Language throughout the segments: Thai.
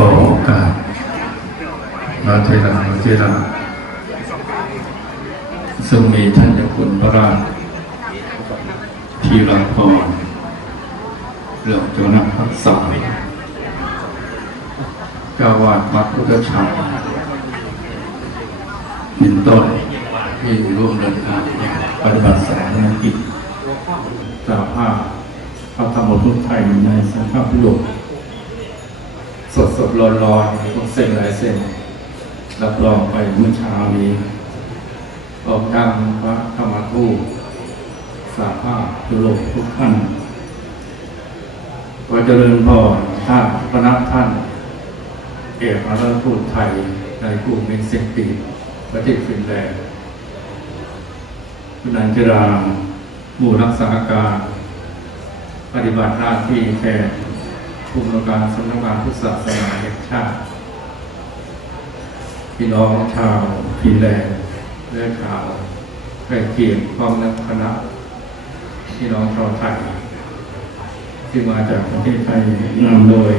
ขอโอกาสมาเทระมาเทระซึ่งมีท่านเจ้าคุณพระราชทีรังพรเรื่องเจ้านักพักษาเจ้าวาดวัดพุทธชัยเป็นต้นที่ร่วมเดินทางปฏิบัติสารนกิจสากภาพพระธรรมทุตไทยในสังฆประโยชน์ ดสดร้อนร้อนๆทุกเส้นหลายเส้นรับรองไปเมื่อเช้านี้ออกดังพระธรรมทูตสาภาพตุโลกทุกท่านขอเจริญพรท่านพระนักท่าน เอกอัครราชทูตไทยในกรุงเม็กซิโกประเทศฟินแลนด์คุณนันจิราหมู่รักษาการ ปฏิบัติหน้าที่แทน ผู้อำนวยการสำนักงานพุทธศาสนาแห่งชาติพี่น้องชาวฟินแลนด์และชาวใกล้เคียงพร้อมนักคณะพี่น้องชาวไทยที่มาจากประเทศไทยนำโดย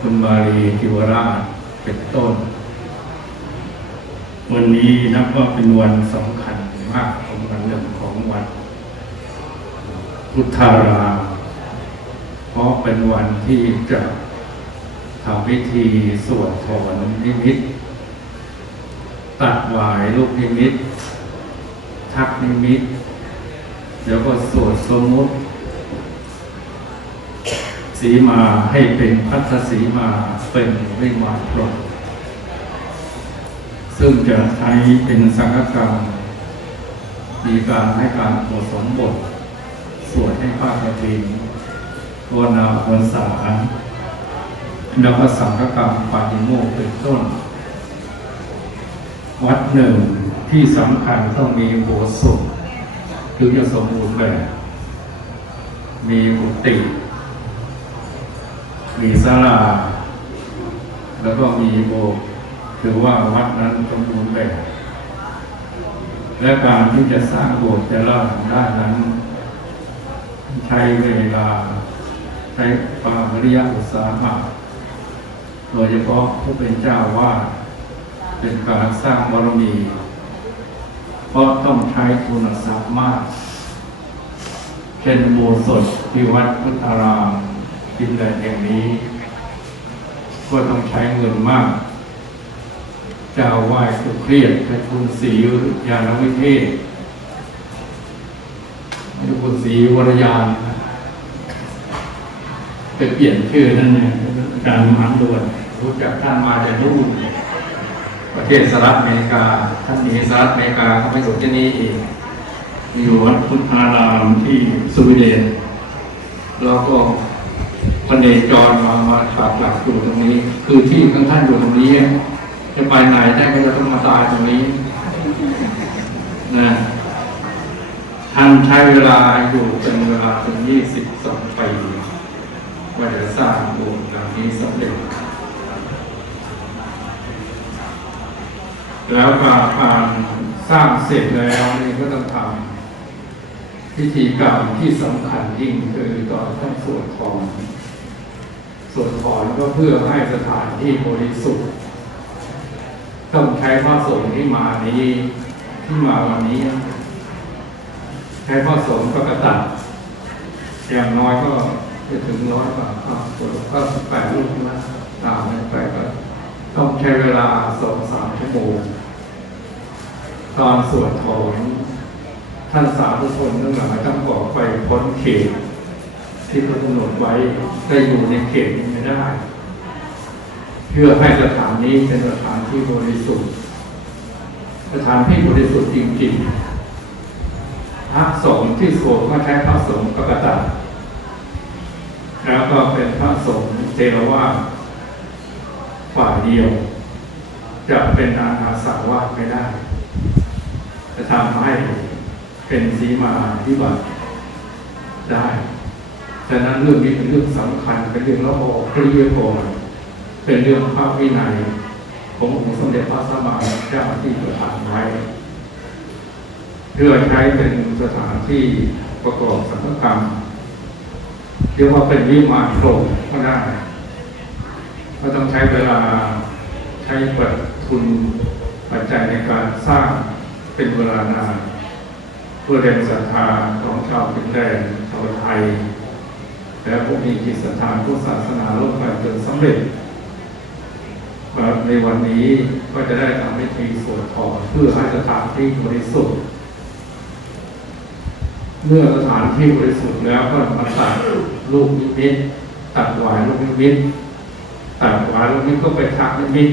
คุณมารีทิวราชเป็นต้น วันนี้นับว่าเป็นวันสำคัญมากของวันหนึ่งของวันพุทธาราม เพราะเป็นวันที่จะทำพิธีสวดถอนนิมิต ตัดหวายลูกนิมิต ทักนิมิต เดี๋ยวก็สวดสมุติสีมาให้เป็นพัทสีมาเป็นวิมานพรหมซึ่งจะใช้เป็นสังฆกรรมมีการให้การผสมบท สวดให้ภาคกฐิน วนาพรรษาแล้วก็สังฆกรรมปาฏิโมกเป็นต้น วัดหนึ่งที่สำคัญต้องมีโบสถ์ถึงจะสมบูรณ์แบบ มีกุฏิมีศาลา แล้วก็มีโบสถ์ถือว่าวัดนั้นสมบูรณ์แบบ และการที่จะสร้างโบสถ์แต่ละหลังได้นั้น ใช้เวลา ใช้ความวิริยอุตสาหะโดยเฉพาะผู้เป็นเจ้าว่าเป็นการสร้างบารมี เพราะต้องใช้ทุนทรัพย์มาก เช่นโบสถ์ที่วัดพุทธารามดินแดนแห่งนี้ ก็ต้องใช้เงินมากเจ้าไหว้ก็เครียดเป็นคุณศรียานวิเทศเป็นคุณศรีวรยาน ไปเปลี่ยนชื่อนั่นเนี่ยอาจารย์มหาด่วนรู้จักท่านมาจากนู่นประเทศสหรัฐอเมริกา ท่านหนีสหรัฐอเมริกาเขาไปอยู่ที่นี่เองมีอยู่วัดพุทธารามที่สวีเดนแล้วก็พเนจรมามาปักหลักอยู่ตรงนี้ คือที่ข้างท่านอยู่ตรงนี้ จะไปไหนได้ก็จะต้องมาตายตรงนี้นะท่านใช้เวลาอยู่เป็นเวลาถึงยี่สิบสองปี ว่าจะสร้างโบสถ์หลังนี้สำเร็จ แล้วก็การสร้างเสร็จแล้วนี่ก็ต้องทำพิธีกรรมที่สำคัญยิ่งคือตอนต้องสวดถอนสวดถอนก็เพื่อให้สถานที่บริสุทธิ์ต้องใช้พระสงฆ์ที่มานี้ที่มาวันนี้ใช้พระสงฆ์ปกระติอย่างน้อยก็ จะถึงร้อยกว่าก็ก็แปดรูปนะตามไปก็ต้องใช้เวลาสองสามชั่วโมงตอนสวดถอนท่านสาธุชนทั้งหลายต้องออไปพ้นเขต ที่เขากำหนดไว้ได้อยู่ในเขตนี้ไม่ได้ เพื่อให้สถานนี้เป็นสถานที่บริสุทธิ์สถานที่บริสุทธิ์จริงๆพระสงฆ์ที่สวดก็ใช้พระสงฆ์ปกติ แล้วก็เป็นพระสงฆ์เทรวาสฝ่ายเดียว จะเป็นอาณาสาวาสไม่ได้ จะทำให้เป็นสีมาที่บัติได้ฉะนั้นเรื่องนี้เป็นเรื่องสำคัญเป็นเรื่องละออกเรียกรเป็นเรื่องพระวินัยขององค์สมเด็จพระสัมมาสัมพุทธเจ้าที่ประทานไว้เพื่อใช้เป็นสถานที่ประกอบสังฆกรรม เรียกว่าเป็นวิมานโปร่ก็ได้ก็ต้องใช้เวลาใช้ปัจทุนปัจจัยในการสร้างเป็นเวลานานเพื่อแรงศรัทธาของชาวเป็นแดนชาวไทย และผู้มีจิตศรัทธาผู้ศาสนาร่วมกันจนสำเร็จในวันนี้ก็จะได้ทำพิธีสวดถอนเพื่อให้สถานที่บริสุทธิ์ เมื่อสถานที่บริสุทธิ์แล้วก็มาตัดลูกนิมิตตัดหวายลูกนิมิตตัดหวายลูกนิมิตก็ไปทักนิมิต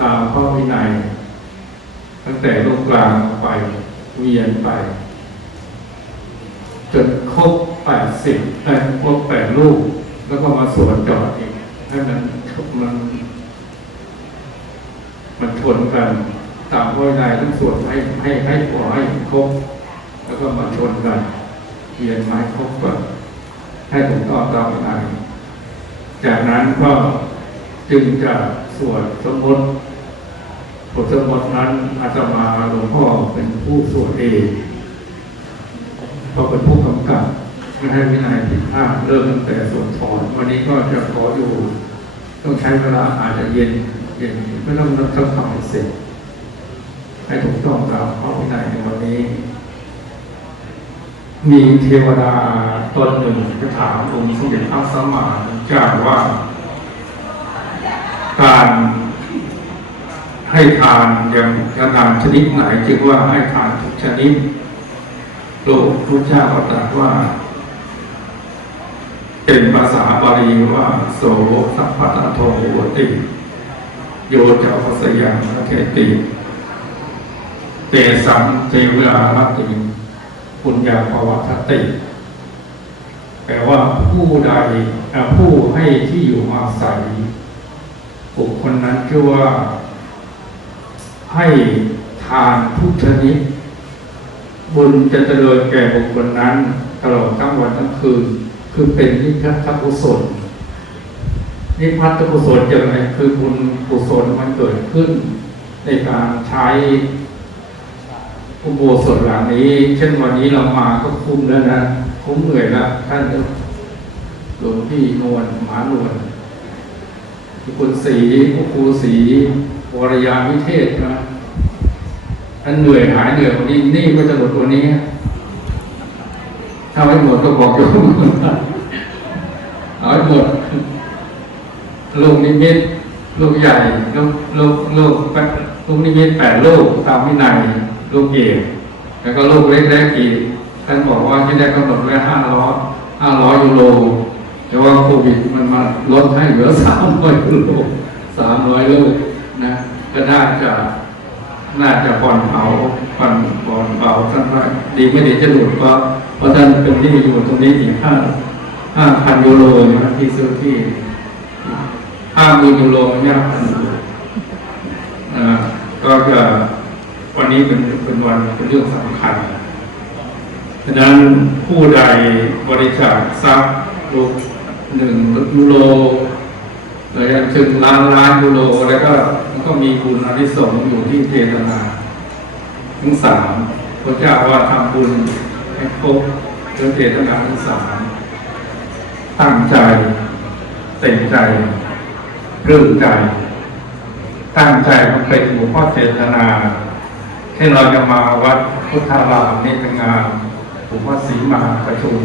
ตามข้อวินัยตั้งแต่ลูกกลางไปเวียนไปจนครบแปดสิบแต่ครบแปดลูกแล้วก็มาสวนจอดอีกให้มันมันมันชนกันตามข้อวินัยต้องสวดให้ให้ให้พอให้ครบ แล้วก็มาชนกันเวียนไม้ครบก่อนให้ผมตอบตามวินัยจากนั้นก็จึงจะสวดสมมติบทสมมตินั้นอาตมาหลวงพ่อเป็นผู้สวดเองเพราะเป็นผู้กำกับไม่ให้วินัยผิดพลาดเริ่มตั้งแต่สวดถอนวันนี้ก็จะขออยู่ ต้องใช้เวลาอาจจะเย็นเย็นไม่ต้องต้องทำให้เสร็จให้ถูกต้องตามข้อวินัยในวันนี้ มีเทวดาตนหนึ่งจะถามองค์สมเด็จพระสัมมาสัมพุทธเจ้าว่า การให้ทานอย่างทานชนิดไหนจึงว่าให้ทานทุกชนิดโลกพุทธเจ้าก็ตรัสว่า เป็นภาษาบาลีว่าโสสัพพะโทโหติ โยเจ้าสยังพระเกติเตสังเทวราติ ปุญญาภาวะทติ แปลว่าผู้ใดผู้ให้ที่อยู่อาศัยบุคคลนั้นชื่อว่า ให้ทานทุกชนิด บุญจะเจริญแก่บุคคลนั้น ตลอดทั้งวันทั้งคืน คือเป็นนิพพกุศลนิพพัตกุศลอย่างไรคือบุญกุศลมันเกิดขึ้น ในการใช้ อุโบสถหลังนี้ เช่นวันนี้เรามาก็คุ้มแล้วนะ คุ้มเหนื่อยละท่านหลวงพี่นวลหมานวลคุณศรีพระครูศรีวรยาวิเทศนะท่านเหนื่อยหายเหนื่อยวันนี้นี่ก็จะหมดวันนี้ ถ้าไม่หมดก็บอกโยมเอาให้หมดลูกนิมิตลูกใหญ่ลูกลูกลูกลูกนิมิตแปดลูกตามวินัย ลูกเอกแล้วก็ลูกเล็กๆอีกท่านบอกว่าที่ได้กำหนดไว้ห้าร้อยห้าร้อยยูโรแต่ว่าโควิดมันมาลดให้เหลือสามร้อยยูโรสามร้อยลูกนะก็น่าจะน่าจะผ่อนเผาผ่อนผ่อนเบาท่านว่าดีไม่ดีจะหลุดก็เพราะท่านเป็นที่อยู่ตรงนี้อีกห้าห้าพันยูโรนะที่ซื้อที่ห้าหมื่นยูโรเนี่ยพันยูโรอ่าก็จะ วันนี้เป็นเป็นวันเป็นเรื่องสำคัญฉะนั้นผู้ใดบริจาคทรัพย์ลูกหนึ่งยูโรแล้วยังถึงล้านล้านยูโรแล้วก็มันก็มีบุญอนิสงส์อยู่ที่เจตนาทั้งสามพระเจ้าว่าทำบุญให้ครบด้วยเจตนาทั้งสามตั้งใจเต็มใจเรื่องใจ ตั้งใจมันเป็นหัวข้อเจตนา เช่นเราจะมาวัดพุทธารามนี่เป็นงานผมว่าสีมาประชุม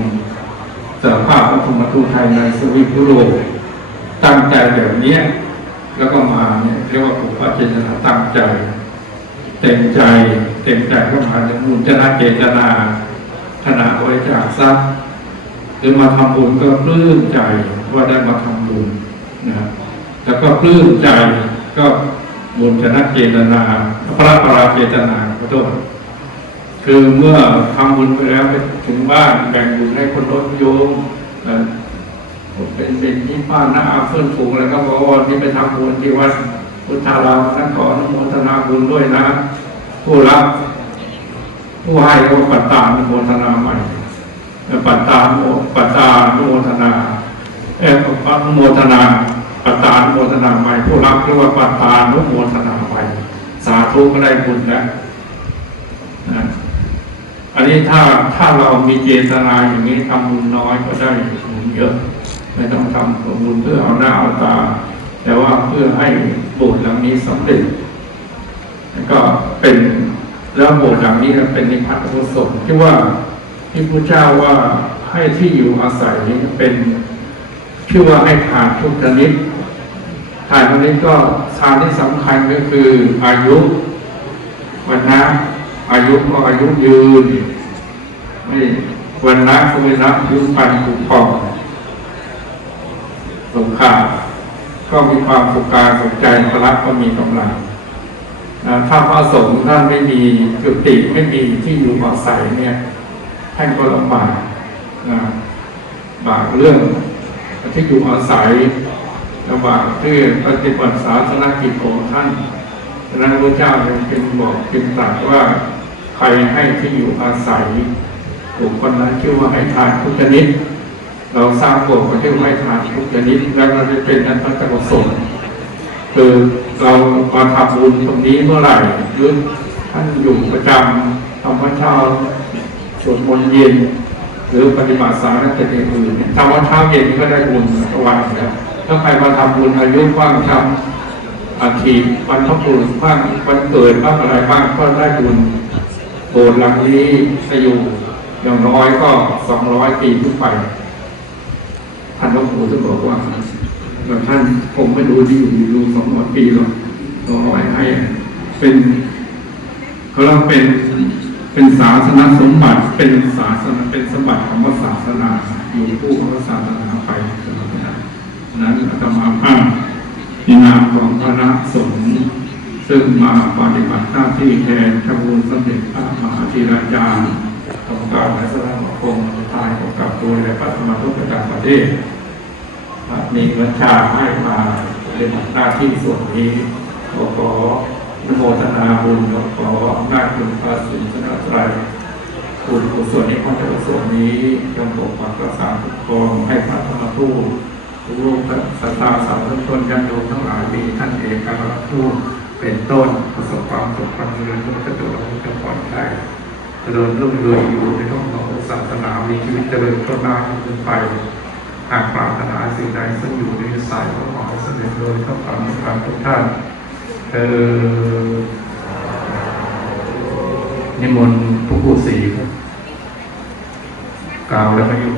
เสริมภาพระธุมทูตไทยในสวิตยุโรปตั้งใจแบบนี้แล้วก็มาเนี่ยเรียกว่าผมว่าเจตนาตั้งใจเต็มใจเต็มใจก็มาจากมุญจนาเจตนาขณะบริจาคทรัพย์หรือมาทำบุญก็ปลื้มใจว่าได้มาทำบุญนะแล้วก็ปลื้มใจก็บุญชนะเจตนา พระปราเจตนาขอโทษคือเมื่อทำบุญไปแล้วไปถึงบ้านแบ่งบุญให้คนรถโยมเป็นเป็นที่บ้านน้าอาเพื่อนฝูงแล้วก็บอกว่าวันนี้ไปทำบุญที่วัดพุทธารามนั่นขออนุโมทนาบุญด้วยนะ ผู้รับผู้ให้ก็ปัตตานุโมทนาใหม่ปัตตานุโมปัตตานุโมทนาเออปัตโมทนาปัตตานุโมทนาใหม่ผู้รับเรียกว่าปัตตานุโมทนาใหม่ สาธุก็ได้บุญแล้วนะอันนี้ถ้าถ้าเรามีเจตนาอย่างนี้ทำบุญน้อยก็ได้บุญเยอะไม่ต้องทำบุญเพื่อเอาหน้าเอาตา แต่ว่าเพื่อให้โบสถ์หลังนี้สำเร็จแล้วก็เป็นแล้วโบสถ์หลังนี้เป็นนิพพานอุสมที่ว่าที่พระเจ้าว่าให้ที่อยู่อาศัยเป็นชื่อว่าให้ทานทุกชนิด ทานชนิดก็ทานที่สำคัญก็คืออายุวันนะอายุก็อายุยืนไม่วันนะก็ไม่นับยุปันผูกพองสงครามก็มีความสุขกายสุขใจพละก็มีกำลังถ้าพระสงฆ์ท่านไม่มีจุติไม่มีที่อยู่อาศัยเนี่ยท่านก็ลำบากนะบากเรื่องที่อยู่อาศัย ลำบากที่ปฏิบัติศาสนกิจของท่านดังนั้นพระเจ้าจึงบอกจึงตรัสว่าใครให้ที่อยู่อาศัยบุคคลนั้นชื่อว่าให้ทานทุกชนิด เราสร้างบสถ์ก็ชื่อว่าให้ทานทุกชนิด แล้วเราจะเป็นอันพระกุศลคือเรามาทำบุญตรงนี้เมื่อไหร่หรือท่านอยู่ประจำทำวัดเช้าสวดมนต์เย็น หรือปฏิบัติสารคดีอื่นเนี่ยทำวัดเช้าเย็นก็ได้บุญทุกวันอยู่แล้ว ถ้าใครมาทำบุญอายุบ้างทำอาทิวันพบุรุษบ้างวันเกิดบ้างอะไรบ้างก็ได้บุญโบสถ์หลังนี้จะอยู่อย่างน้อยก็สองร้อยปีขึ้นไปท่านหลวงปู่จะบอกว่าแบบท่านผมไม่ดูที่อยู่ดูสองร้อยปีหรอกสองร้อยให้เป็นเขาเรียกเป็นเป็นศาสนาสมบัติเป็นศาสนาเป็นสมบัติของพระศาสนาอยู่คู่ของพระศาสนาไป นั้นอาตมาภาพในนามของคณะสงฆ์ซึ่งมาปฏิบัติหน้าที่แทนพระบุญสมเด็จพระมหาธีราจารย์ของการในสถานคมทายของกับโดยและพระธรรมทุกประจำประเทศมีเงินชาให้มาเป็นหน้าที่ส่วนนี้ขอขอนโมทนาบุญขออำนาจคุณพระสุนทรตรัยคุณกุศลในความกุศลนี้จงปกปักรักษาคุ้มครองให้พระธรรมทูต รูปสัตตาสาวกชนญาติโยมทั้งหลายมีท่านเอกอัครทูตเป็นต้นประสบความสุขความเจริญทุกประการทุกปลอดภัยเจริญรุ่งเรืองอยู่ในห้องของศาสนามีชีวิตเจริญก้าวหน้าขึ้นไปหากปรารถนาสิ่งใดซึ่งอยู่ในสายของหมอเสด็จโดยข้าพเจ้าทุกท่านเออนิมนต์ผู้ผู้สีครับกล่าวแล้วก็อยู่